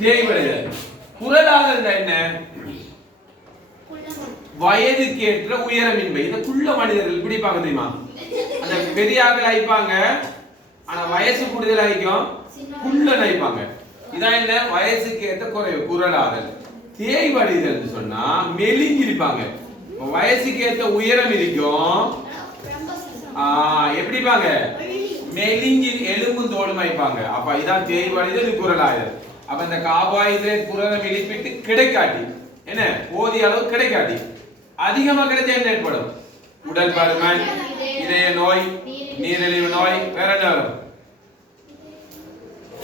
தேய்வடைதல். குரலாதல் என்ன? வயதுக்கு ஏற்ற உயரமின்மை. இந்த குள்ள மனிதர்கள் பிடிப்பாங்க தெரியுமா? அந்த பெரியாக்கள் ஆயிப்பாங்க, ஆனா வயசு கூடுதல் ஆயிக்கும் குள்ள ஆயிப்பாங்க. இதான் என்ன? வயசுக்கு ஏற்ற குறைவு குரலாதல். தேய்வடைதல் சொன்னா மெலிஞ்சிருப்பாங்க. வயசுக்கு ஏற்ற உயரம் இருக்கும், எப்படிப்பாங்க? மெலிஞ்சி எலும்பும் தோலும் ஆயிப்பாங்க. அப்ப இதான் தேய்வடைதல், இது குரலாதல். அப்ப இந்த கார்போஹைட்ரேட் புரதம் இழிப்பிட்டு கிடைக்காட்டி என்ன, போதிய அளவு கிடைக்காட்டி அதிகமா கிடைச்சா என்ன ஏற்படும்? உடல் பருமன், இதய நோய், நீரிழிவு நோய், வேற என்ன வரும்?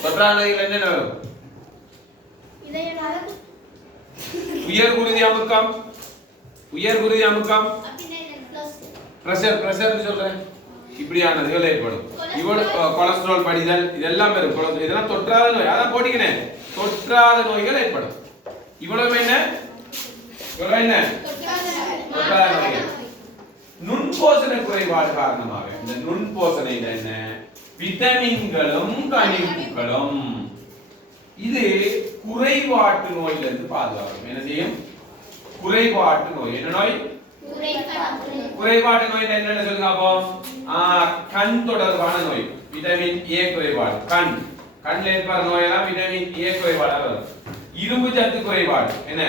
தொற்றா நோய்கள் என்ன வரும்? உயர் குருதி அமுக்கம், உயர் குருதி அமுக்கம், பிரஷர் சொல்றேன், இப்படியானதுகள் ஏற்படும். இவ்வளவு கொலஸ்ட்ரால் படிதல், இதெல்லாம் வரும். இதெல்லாம் தொற்றாத நோய். அதான் போட்டிக்கிறேன், தொற்றாத நோய்கள் ஏற்படும். இவ்வளவு என்ன? என்ன? தொற்றாத நோய்கள். நுண்போசன குறைபாடு காரணமாக, இந்த நுண்போசனை என்ன? விட்டமின்களும் கனிமங்களும் இது குறைபாட்டு நோயிலிருந்து பாதுகாக்கும். என்ன செய்யும்? குறைபாட்டு நோய். என்ன நோய்? குறைபாட்டு நோய் என்னன்னு சொல்லுங்க அப்போ. கண் தொடர்பான நோய், விட்டமின் ஏ குறைபாடு. கண்ல ஏற்படுற நோயெல்லாம் விட்டமின் ஏ குறைபாடு வரும். இரும்பு சத்து குறைபாடு என்ன?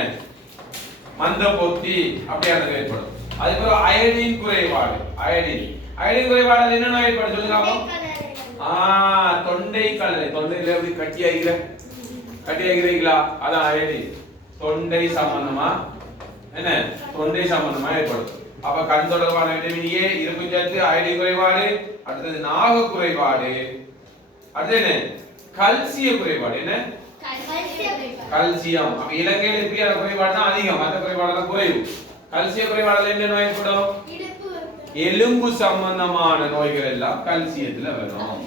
மந்த பொத்தி அப்படியானது ஏற்படும். அதுக்கப்புறம் அயடின் குறைபாடு. அயடின் குறைபாடு என்ன நோய் ஏற்படும் சொல்லுங்க அப்போ. தொண்டை கல்லறை. தொண்டையில எப்படி கட்டியாகிறீங்களா? அதான் அயடின். தொண்டை சம்பந்தமா என்ன? தொண்டை சம்பந்தமா ஏற்படும். அப்ப கண் தொடர்பான விட்டமின் ஏ, இரும்பு சத்து, அயடின் குறைபாடு. அடுத்தது நாக குறைபாடு. அடுத்து என்ன? கல்சிய குறைபாடு. என்ன? கல்சியம். அப்ப இலங்கையில் எப்படியான குறைபாடு தான் அதிகம், மற்ற குறைபாடு குறைவு. கல்சிய குறைபாடுல என்ன நோய் ஏற்படும்? எலும்பு சம்பந்தமான நோய்கள் எல்லாம் கல்சியத்துல வரும்.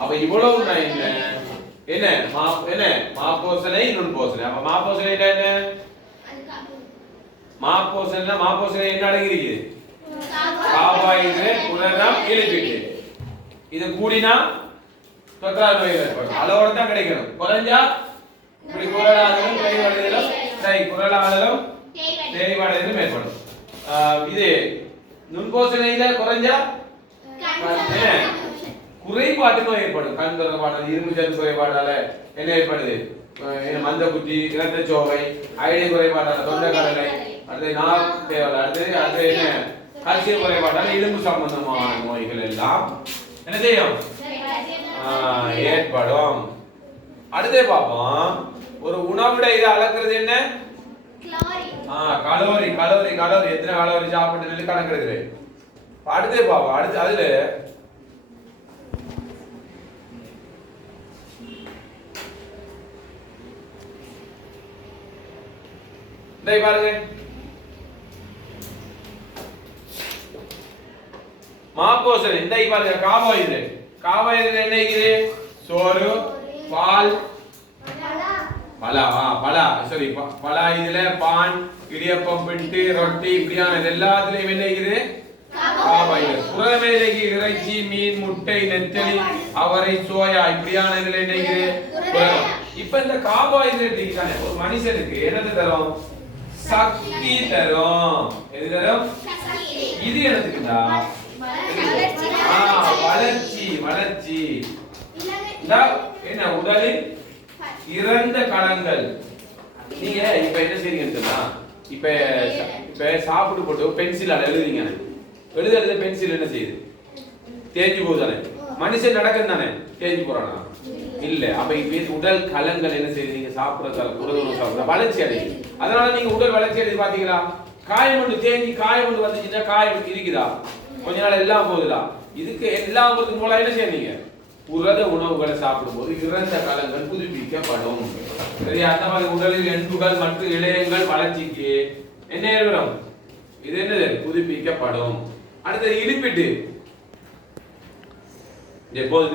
அப்ப இவ்வளவு என்ன? என்ன மாப்போசனை, நுண்போசனை. அப்ப மாப்போசனை என்ன? மாப்போசனை என்ன அடங்கிருக்கு? கார்போஹைட்ரேட், புரதம், இலிபிட். இது கூடினா தொற்றா நோய்கள் ஏற்படும். அளவோட தான் கிடைக்கணும். குறைஞ்சா இப்படி குரலாதலும் தேய்வடைதலும், குரலாதலும் தேய்வடைதலும் ஏற்படும். இது நுண்போசனையில குறைஞ்சா குறைபாட்டு நோய் ஏற்படும். கண் தொடர்பான இரும்பு சத்து குறைபாடால என்ன ஏற்படுது? மந்த புத்தி, இரத்த சோகை, அயடின் குறைபாடால தொண்டை கலலை, அடுத்து நார் தேவலை, அடுத்து என்ன? கல்சியம் குறைபாடால எலும்பு சம்பந்தமான நோய்கள் எல்லாம் என்ன செய்யும்? ஏற்படும். அடுத்து பார்ப்போம், ஒரு உணவுட இதை அளக்கிறது என்ன? கலோரி. எத்தனை கலோரி சாப்பிட்டு கணக்கெடுக்குது. அடுத்து பார்ப்போம். அடுத்து அதுல பாருங்க, மாப்போசனை. இந்த பாருங்க, கார்போஹைட்ரேட் என்ன இருக்குது? சோறு, பால், பலா, இதுல பான், இடியப்பம், பிட்டு, ரொட்டி, இப்படியான எல்லாத்துலயும் என்ன இருக்குது? கார்போஹைட்ரேட். புரதமேலைக்கு இறைச்சி, மீன், முட்டை, நெத்தலி, அவரை, சோயா, இப்படியான இதுல என்ன இருக்குது? இப்ப இந்த கார்போஹைட்ரேட் ஒரு மனுஷனுக்கு என்னது தரும்? சக்தி தரும். எது தரும்? இது என்னதுக்குடா? வளர்ச்சி. என்ன? உடலில் இறந்த கலங்கள். நீங்க இப்ப என்ன செய்றீங்கன்னா, இப்ப சாப்பிட்டு போட்டு பென்சில் எழுதுறீங்க. எழுதுறது பென்சில் என்ன செய்யுது? தேஞ்சு போகுதானே? மனுஷன் நடக்குது தானே, தேஞ்சு போறானா? இல்ல. அப்ப இப்ப உடல் கலங்கள் என்ன செய்யுது? நீங்க சாப்பிடறதால புரதம் சாப்பிட வளர்ச்சி அடையுது. அதனால நீங்க உடல் வளர்ச்சி அடையுது. பாத்தீங்களா? காயம் ஒன்று தேங்கி காயம் ஒன்று வந்துச்சுன்னா காயம் இருக்குதா? கொஞ்ச நாள் எல்லாம் போகுதா? இதுக்கு எல்லாம் போறதுக்கு மூலம் என்ன செய்யறீங்க? புரத உணவுகளை சாப்பிடும் போது இறந்த கலங்கள் புதுப்பிக்கப்படும். சரியா? அந்த மாதிரி உடலில் எண்புகள் மற்றும் இழையங்கள் வளர்ச்சிக்கு என்ன ஏற்படும்? இது என்னது? புதுப்பிக்கப்படும். அடுத்தது இலிபிட். எப்போது